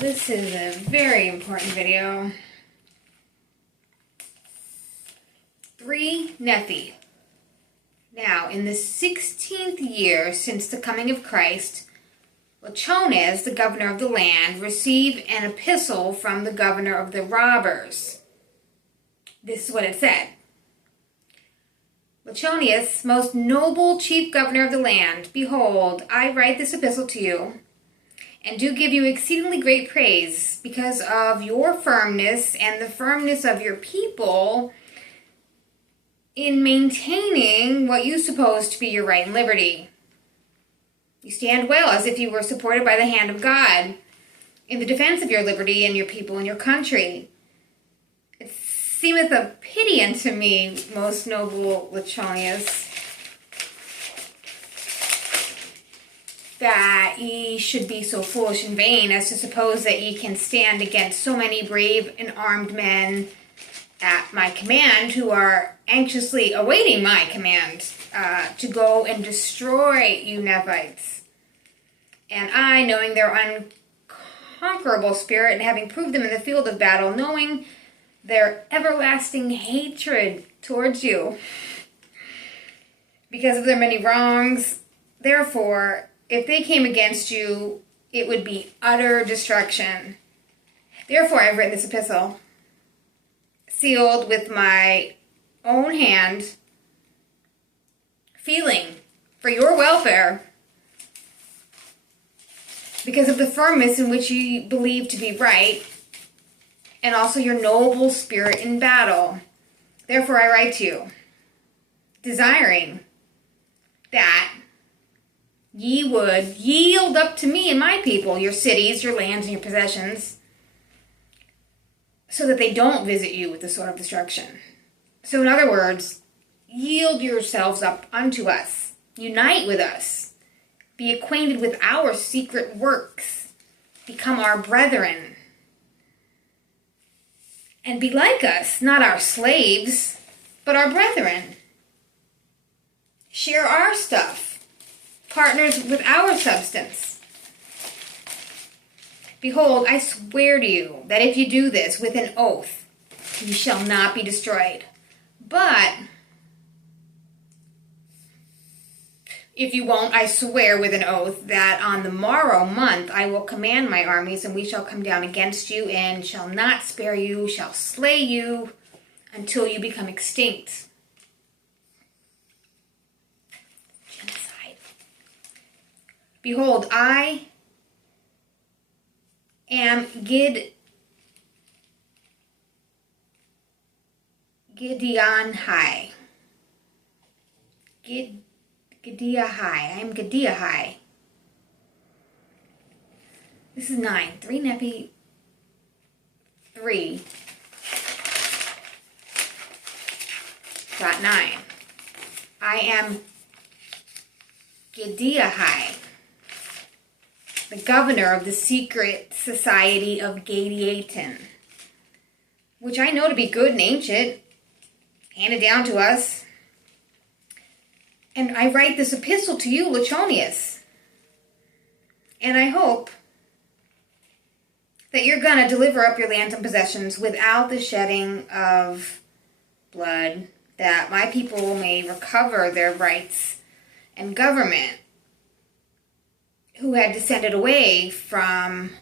This is a very important video. 3 nephi. Now, in the 16th year since the coming of Christ, Lachoneus, the governor of the land, received an epistle from the governor of the robbers. This is what it said. Lachoneus, most noble chief governor of the land, behold, I write this epistle to you, and do give you exceedingly great praise, because of your firmness and the firmness of your people in maintaining what you suppose to be your right and liberty. You stand well, as if you were supported by the hand of God, in the defense of your liberty and your people and your country. It seemeth a pity unto me, most noble Lachoneus, that ye should be so foolish and vain as to suppose that ye can stand against so many brave and armed men at my command, who are anxiously awaiting my command to go and destroy you Nephites. And I, knowing their unconquerable spirit, and having proved them in the field of battle, knowing their everlasting hatred towards you, because of their many wrongs, therefore, if they came against you, it would be utter destruction. Therefore, I've written this epistle, sealed with my own hand, feeling for your welfare, because of the firmness in which you believe to be right, and also your noble spirit in battle. Therefore, I write to you, desiring that ye would yield up to me and my people your cities, your lands, and your possessions, so that they don't visit you with the sword of destruction. So in other words, yield yourselves up unto us, unite with us, be acquainted with our secret works, become our brethren, and be like us, not our slaves, but our brethren. Share our stuff, partners with our substance. Behold, I swear to you that if you do this with an oath, you shall not be destroyed. But if you won't, I swear with an oath that on the morrow month I will command my armies, and we shall come down against you, and shall not spare you, shall slay you, until you become extinct. Genocide. Behold, I am giddianhi. Giddianhi. I am giddianhi. This is 9. 3 nephi. 3. Got 9. I am giddianhi, the governor of the secret society of gadianton, which I know to be good and ancient, handed down to us. And I write this epistle to you, Lachoneus. And I hope that you're going to deliver up your lands and possessions without the shedding of blood, that my people may recover their rights and government, who had descended away from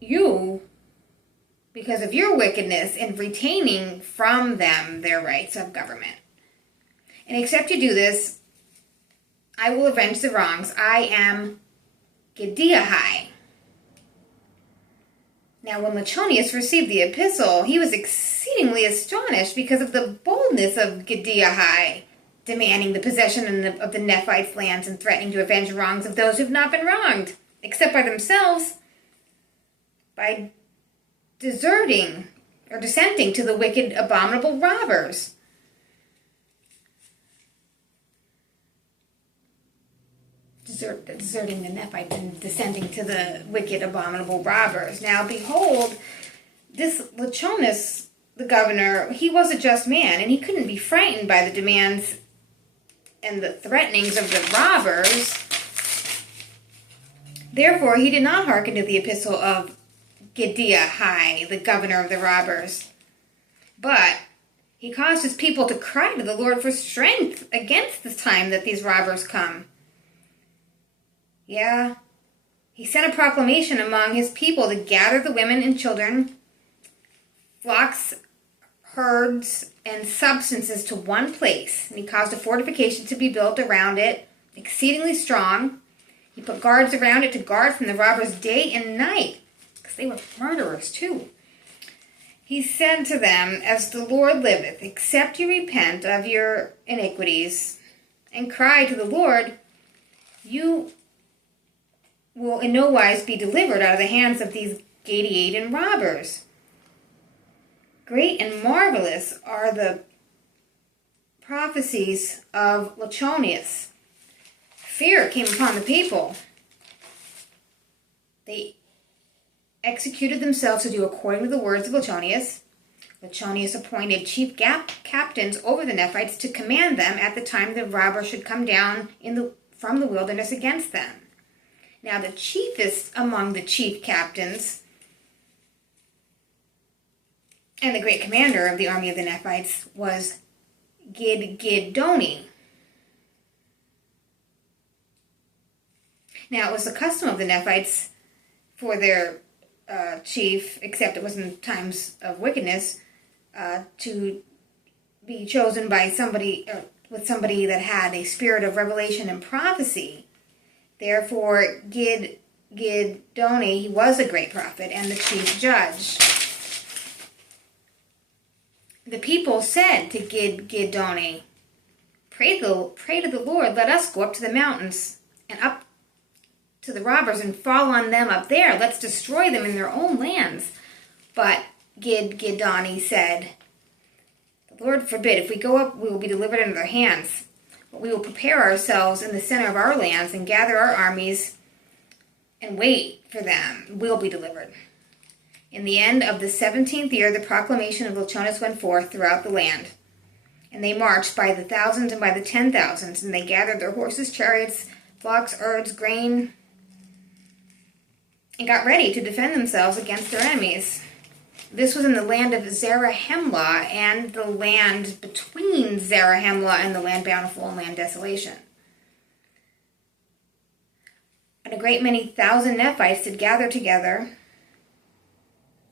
you because of your wickedness in retaining from them their rights of government. And except you do this, I will avenge the wrongs. I am giddianhi. Now, when Lachoneus received the epistle, he was exceedingly astonished because of the boldness of giddianhi, demanding the possession of the Nephites' lands and threatening to avenge wrongs of those who have not been wronged, except by themselves, by deserting or dissenting to the wicked, abominable robbers. Deserting the Nephites and dissenting to the wicked, abominable robbers. Now, behold, this Lachoneus, the governor, he was a just man, and he couldn't be frightened by the demands and the threatenings of the robbers. Therefore he did not hearken to the epistle of Giddianhi, the governor of the robbers, but he caused his people to cry to the Lord for strength against the time that these robbers come. Yeah, he sent a proclamation among his people to gather the women and children, flocks, herds, and substances to one place. And he caused a fortification to be built around it, exceedingly strong. He put guards around it to guard from the robbers day and night, because they were murderers too. He said to them, as the Lord liveth, except you repent of your iniquities and cry to the Lord, you will in no wise be delivered out of the hands of these gadianton robbers. Great and marvelous are the prophecies of Lachoneus. Fear came upon the people. They executed themselves to do according to the words of Lachoneus. Lachoneus appointed chief captains over the Nephites to command them at the time the robber should come down from the wilderness against them. Now the chiefest among the chief captains and the great commander of the army of the Nephites was gidgiddoni. Now it was the custom of the Nephites for their chief, except it was in times of wickedness, to be chosen by somebody with somebody that had a spirit of revelation and prophecy. Therefore, Gidgiddoni, he was a great prophet and the chief judge. The people said to Gidgiddoni, pray to the Lord, let us go up to the mountains and up to the robbers and fall on them up there. Let's destroy them in their own lands. But Gidgiddoni said, the Lord forbid, if we go up, we will be delivered into their hands. But we will prepare ourselves in the center of our lands and gather our armies and wait for them. We'll be delivered. In the end of the 17th year, the proclamation of Lachoneus went forth throughout the land. And they marched by the thousands and by the 10,000s, and they gathered their horses, chariots, flocks, herds, grain, and got ready to defend themselves against their enemies. This was in the land of Zarahemla and the land between Zarahemla and the land bountiful and land desolation. And a great many thousand Nephites did gather together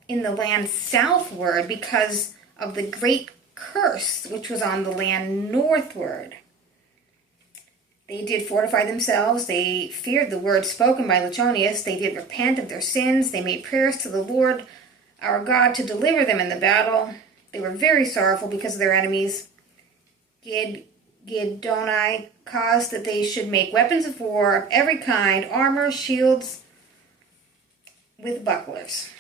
in the land southward because of the great curse which was on the land northward. They did fortify themselves. They feared the word spoken by Lachoneus. They did repent of their sins. They made prayers to the Lord our God to deliver them in the battle. They were very sorrowful because of their enemies. Gidgiddoni caused that they should make weapons of war of every kind, armor, shields, with bucklers.